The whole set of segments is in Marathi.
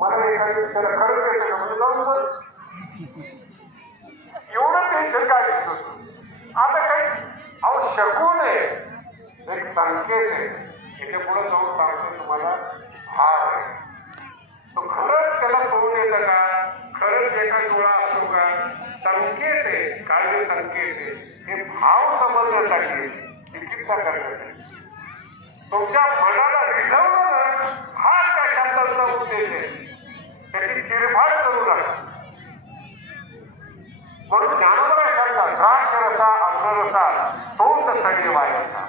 मला एखाद्या विषयाला खरंच येतं का म्हणजे जाऊन बघ. एवढं टेन्शन काय घेत आता काही अहो शकून आहे एक संकेत आहे. इथे पुढे जाऊन सांगतो तुम्हाला भाव आहे तो खरंच त्याला तोंड येतं का खरंच एका डोळा असतो का संकेत आहे. काय जे संकेत आहे हे भाव समजण्यासाठी चिकित्सा करण्यासाठी तुमच्या मनाला रिझवलं ना हा त्या शब्दाचा उद्देश आहे. त्याची चिरफाड करू नका. म्हणून ज्ञानोबरांचा द्राक्ष रसा अमरसा तोंड सगळे व्हायचा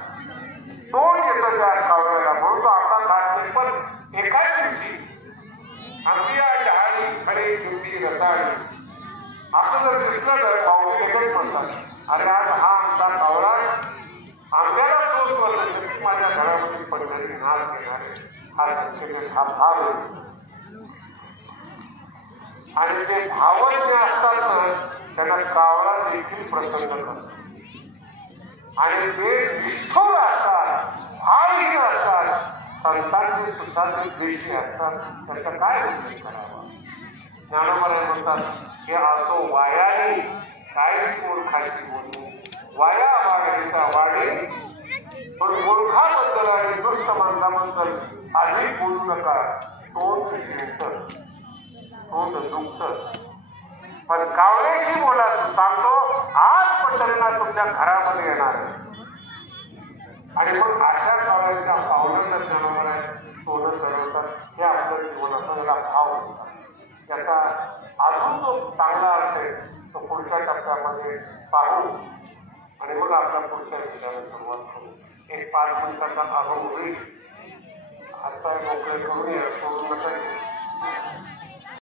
तोंड येतं त्या कावळ्याला म्हणून तो आपला खात पण एकाच दिवशी आंबिया डहाळी खडे चिंबी रसाळी असं जर दिसलं तर पाहुणे एकच म्हणतात अरे आज हा आमचा कावळा आंब्याला तोच करतो माझ्या घरामध्ये पडणारी नाश घेणारे हा संकेत हा भाव आहे. आणि ते भावज्ञ असतात ना त्यांना कावळा देखील प्रसन्न करतो. आणि ते निष्ठोर असतात भावहीन असतात संतांचे सुद्धा जे द्वेषी असतात त्याचा काय उपयोग करावा. ज्ञानोबा म्हणतात हे असो वायाने काय मूर्खाची बोलू वाया वाढीचा वाढे पण मूर्खाबद्दल आणि दुष्ट माणसाबद्दल अधिक बोलू नका. तोंड गिळतं तोंड दुखतं. पण कावळ्याशी बोला सांगतो आज पंढरीला तुमच्या घरामध्ये येणार आहे. आणि मग अशा कावळ्याच्या पावलांना ज्ञानोबा तोंड ठरवतात हे आपल्या जीवनाचा याला भाव होता. याचा अजून जो चांगला अर्थ आहे तो पुढच्या टप्प्यामध्ये पाहू आणि मग आपल्या पुढच्या विषयाला सुरुवात करू. एक 5 मिनिटाचा अनुभव होईल. आता मोकळे करून सोडून नका.